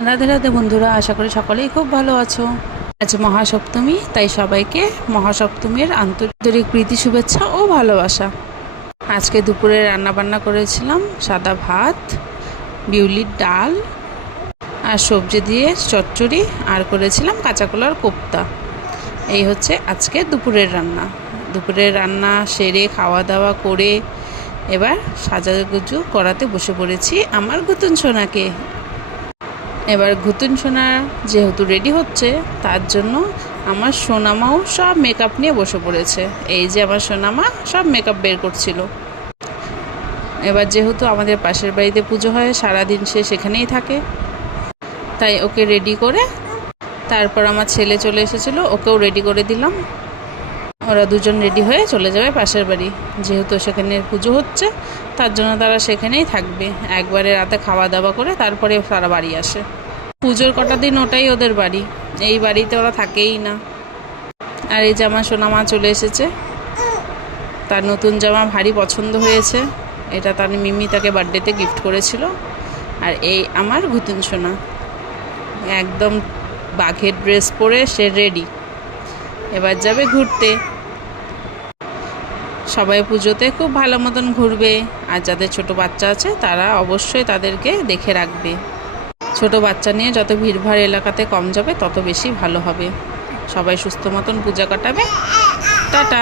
রাধে রাধে বন্ধুরা, আশা করি সকলেই খুব ভালো আছো। আজ মহাসপ্তমী, তাই সবাইকে মহাসপ্তমীর আন্তরিক প্রীতি, শুভেচ্ছা ও ভালোবাসা। আজকে দুপুরে রান্নাবান্না করেছিলাম সাদা ভাত, বিউলির ডাল আর সবজি দিয়ে চচ্চড়ি, আর করেছিলাম কাঁচা কলার কোপ্তা। এই হচ্ছে আজকে দুপুরের রান্না। দুপুরের রান্না সেরে খাওয়া দাওয়া করে এবার সাজাগুজু করাতে বসে পড়েছি আমার গুতুন সোনাকে। এবার ঘুতুন সোনা যেহেতু রেডি হচ্ছে, তার জন্য আমার সোনামাও সব মেকআপ নিয়ে বসে পড়েছে। এই যে আমার সোনামা সব মেকআপ বের করছিল। এবার যেহেতু আমাদের পাশের বাড়িতে পুজো হয়, সারাদিন সে সেখানেই থাকে, তাই ওকে রেডি করে তারপর আমার ছেলে চলে এসেছিলো, ওকেও রেডি করে দিলাম। ওরা দুজন রেডি হয়ে চলে যাবে পাশের বাড়ি। যেহেতু সেখানে পুজো হচ্ছে, তার জন্য তারা সেখানেই থাকবে। একবারে রাতে খাওয়া দাওয়া করে তারপরে তারা বাড়ি আসে। পুজোর কটা দিন ওটাই ওদের বাড়ি, এই বাড়িতে ওরা থাকেই না। আর এই জামা সোনামা চলে এসেছে, তার নতুন জামা ভারী পছন্দ হয়েছে। এটা তার মিমি তাকে বার্থডেতে গিফট করেছিল। আর এই আমার ঘুতুন সোনা একদম বাঘের ড্রেস পরে সে রেডি, এবার যাবে ঘুরতে। সবাই পুজোতে খুব ভালো মতন ঘুরবে। আর যাদের ছোট বাচ্চা আছে তারা অবশ্যই তাদেরকে দেখে রাখবে। ছোট বাচ্চা নিয়ে যত ভিড়ভাড় এলাকাতে কম যাবে, তত বেশি ভালো হবে। সবাই সুস্থ মতন পূজা কাটাবে। টাটা।